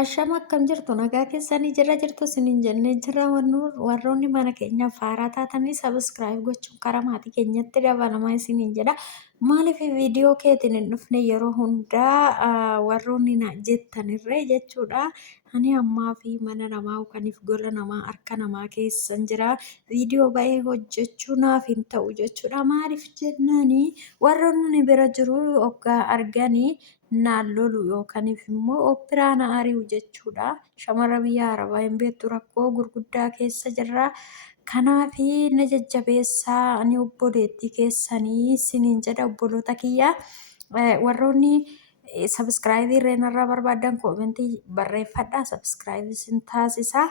Ashama akkam jirtu nagaa keessanii jira jirtu isiniin jennee jirra warroonni mana keenyaaf haaraa taatanii sabiskiraayib gochuun karaa maatii keenyatti dabalamaa isiniin jedha. Maaliif viidiyoo keetiin hin dhufne yeroo hundaa warroonni na jettanirree jechuudha. Ani ammaa fi mana namaa yookaaniif gola namaa harka namaa keessan jira. Viidiyoo ba'ee hojjechuu naaf hin ta'u jechuudha. Maaliif jennaanii warroonni bira jiru hoggaa arganii naan lolu yookaaniif immoo ooppiraa na ari'u jechuudha. Shamarra biyya Arabaa hin beektu rakkoo gurguddaa keessa jirra. Kanaaf na jajjabeessaa ani obboleettii keessanii isiniin jedha obboloota kiyya. Warroonni sabiskiraayibii irreen irraa barbaadan koomentii barreeffadhaa sabiskiraayibii isin taasisa.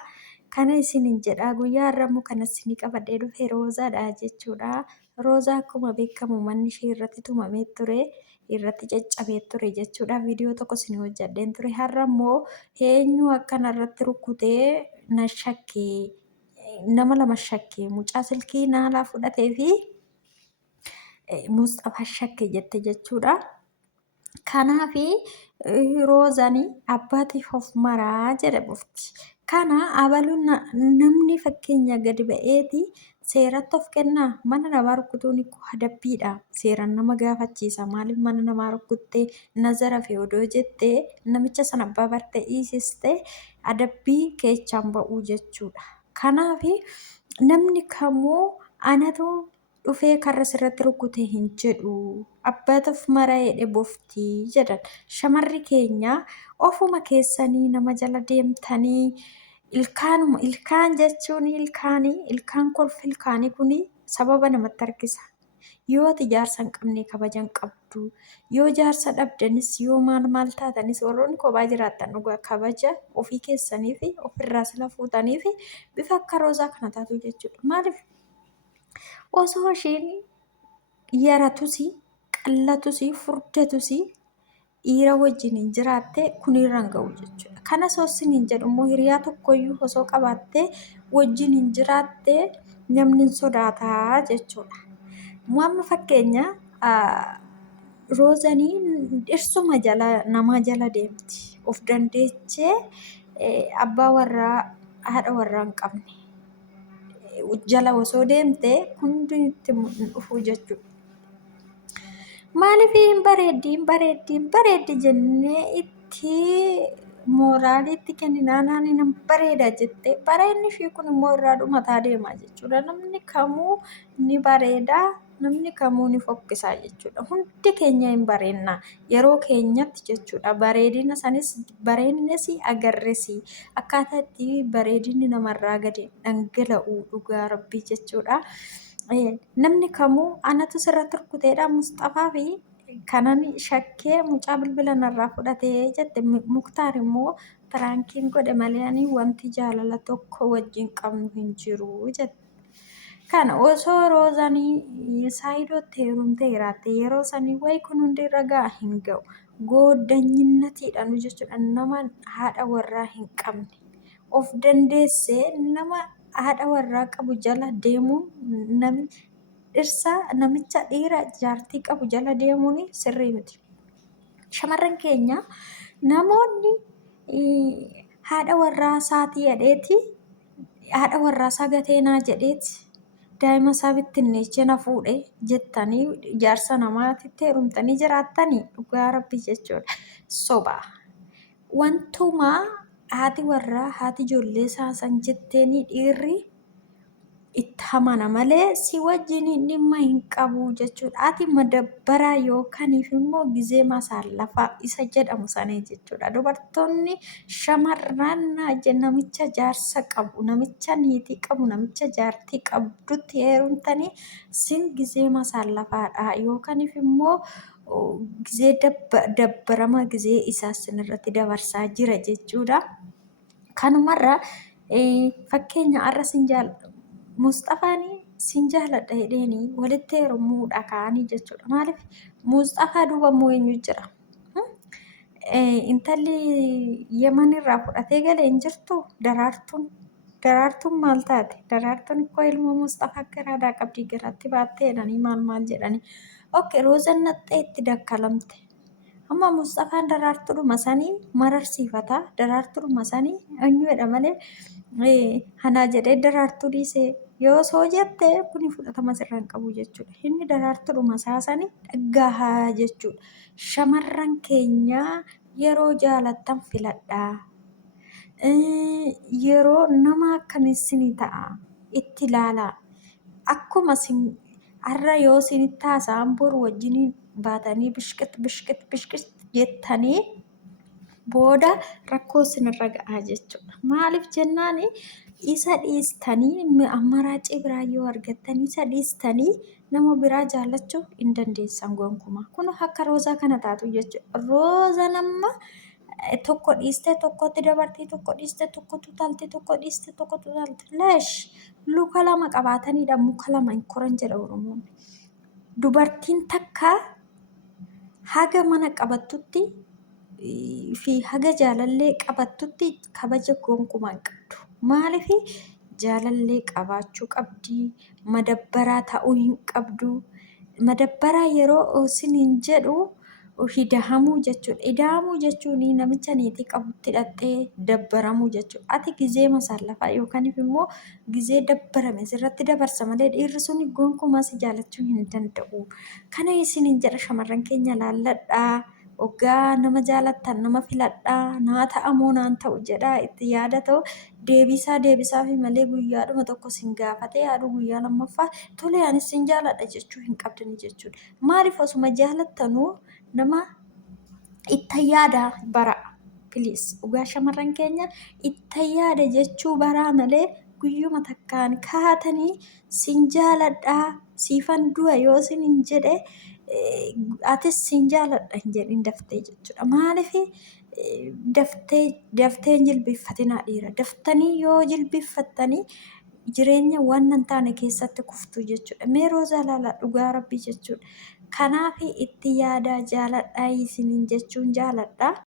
Kana isiniin jedha guyyaa har'ammoo kan isinii qabadhee dhufe roozaadha jechuudha. Roozaa akkuma beekamu manni ishee irratti tumamee ture. Irratti caccabee ture jechuudha. Viidiyoo tokko isin hojjadheen ture. Har'a immoo eenyu akkanarratti rukkutee na shakkee nama lama shakkee mucaa silkii naalaa fudhatee fi Mustafaa shakkee jette jechuudha. Kanaafi roozanii abbaatiif of maraa jedha bufti. Kana abaluun namni fakkeenya gadi ba'eeti seeratti of kennaa mana namaa rukkutuun adabbiidha. Seeraan nama gaafachiisa. Maaliif mana namaa rukkuttee nazara fi odoo jettee namicha sana abbaa bartee dhiisiste adabbii keechaan ba'uu jechuudha. Kanaaf namni kamuu anatu dhufee karra sirratti rukkutee hin jedhu abbaatuuf mara jedhe boftii jedhan. Shamarri keenya ofuma keessanii nama jala deemtanii ilkaan jechuun ilkaan kolfi ilkaanii kun sababa namatti harkisa. Yoo ati jaarsa hin qabne kabaja hin qabdu. Yoo jaarsa dhabdanis yoo maal taatanis warroonni kophaa jiraattan dhugaa kabaja ofii keessanii fi ofirraa sila fuutanii fi bifa akka roozaa kana taatu jechuudha. Maaliif osoo isheen yaratusi qallatusi furdatusi dhiira wajjin hin jiraatte kunirra hin ga'u jechuudha. Kana soossin hin jedhu immoo hiriyaa tokkoyyuu osoo qabaattee wajjin hin jiraatte namni hin sodaataa jechuudha. Amma fakkeenya roozanii dhirsuma jala namaa jala deemti. Of dandeechee abbaa warraa haadha warraa hin qabne jala osoo deemte hundi itti dhufu jechuudha. Maaliif hin bareeddi jennee itti mooraaliitti kenninaan nam bareeda jettee bareedni ishee kun immoo irraa dhumataa deema jechuudha. Namni kamuu ni bareeda. Namni kamuu ni fokkisaa jechuudha. Hundi keenya hin bareedna yeroo keenyatti jechuudha. Bareednes agarres akkaataa itti bareedinni namarraa gadi dhangala'u dhugaa rabbii jechuudha. Namni kamuu anatu sirratti rukkuteedha Mustafaa fi kanan shakkee mucaa bilbila narraa fudhatee jette Muktaar immoo piraankiin godhe malee ani wanti jaalala tokko wajjin qabnu hin jiru jette. Kana osoo roozanii saayidootti heerumtee jiraatte yeroo sanii wayi kun hundi ragaa hin ga'u. Gooddanyinatiidhaan jechuudha. Nama haadha warraa hin qabne of dandeessee nama haadha warraa qabu jala deemuun namicha dhiira jaartii qabu jala deemuun sirrii miti. Shamarran keenya namoonni haadha warraa isaatii jedheeti haadha warraa isaa gateenaa jedheeti daa'ima isaa bittinneechee na fuudhe jettanii jaarsa namaatitti heerumtanii jiraattanii dhugaa rabbii jechuudha. Soba wantuma haati warraa haati ijoollee isaa san jetteeni dhiirri itti hamana malee si wajjin dhimma hin qabu jechuudha. Ati madabbaraa yookaaniif immoo gizee masaalafaa isa jedhamu sana jechuudha. Dubartoonni shamarran namicha jaarsa qabu, namicha niitii qabu, namicha jaartii qabdutti heerumtanii sin gizee masaalafaadha yookaaniif immoo gizee dabbarama gizee isaa sinirratti dabarsaa jira jechuudha. Kanumarra fakkeenya har'a Mustafaan sin jaaladha jedheeni walitti heerumuudha kaanii jechuudha. Maaliif Mustafaa duuba immoo eenyu jira? Intalli Yemen irraa fudhatee galee hin jirtu daraartuun maal taate? Daraartuun ikkoo ilmoo Mustafaa garaadhaa qabdii garaatti baattee jedhanii maal jedhanii. Okkee roozan naxxee itti dakkalamte. Amma Mustafaan daraartuudhuma sanii mararsiifata. Daraartuudhuma sanii eenyuudha malee hanaa jedhee daraartuu dhiisee yoo soo jette kuni fudhatama sirraa hin qabu jechuudha. Inni daraartuudhuma isaa sanii dhaggahaa jechuudha. Shamarran keenya yeroo jaalattan filadhaa. Yeroo nama akkamii isinii ta'a itti ilaalaa. Akkuma isin har'a yoo isinitti haasa'an boru wajjiniin baatanii bishqit jettanii booda rakkoo isinirra ga'aa jechuudha. Maaliif jennaan isa dhiistanii amaraacii biraa yoo argattan isa dhiistanii nama biraa jaallachuu hin dandeessan gonkumaa. Kun akka roozaa kana taatu jechuudha. Rooza nama tokko dhiiste tokkotti dabartii tokko dhiiste tokkotu talti tokko dhiiste tokkotu talti. Leesh luka lama qabaatanidha muka lama hin koran jedha Oromoon. Dubartiin takka haga mana qabattutti fi haga jaalallee qabattutti kabaja gonkumaa hin qabdu. Maaliif jaalallee qabaachuu qabdi, madabbaraa ta'uu hin qabdu. Madabbaraa yeroo isiniin jedhu hidahamuu jechuudha. Hidahamuu jechuun namicha niitii qabutti hidhattee dabbaramuu jechuudha. Ati gizee masallafaa yookaan immoo gizee dabbarame sirratti dabarsa malee dhiirri sun gonkumaa si jaalachuu hin danda'u. Kana isiniin jedha shamarran keenya laalladhaa. Waggaa nama jaalattan nama filadhaa. Naa ta'amoo naan ta'u jedhaa itti yaada ta'u deebisaa fi malee guyyaadhuma tokko sin gaafatee yaadu guyyaa lammaffaa tole anis sin jaaladha jechuu hin qabdani jechuudha. Maaliif osuma jaalattanuu nama itti yaada bara please dhugaa shamarran keenya itti yaada jechuu baraa malee guyyuma takkaan kaatanii sin jaaladhaa siifan du'a yoo sin hin jedhe atis sin jaaladha hin jedhin daftee jechuudha. Maaliif daftee jilbiiffatinaa dhiira daftanii yoo jilbiiffattanii jireenya waan hin taane keessatti kuftu jechuudha. Mee roozaa laalaa dhugaa rabbii jechuudha. Kanaaf itti yaadaa jaaladhaa isiniin jechuun jaaladhaa.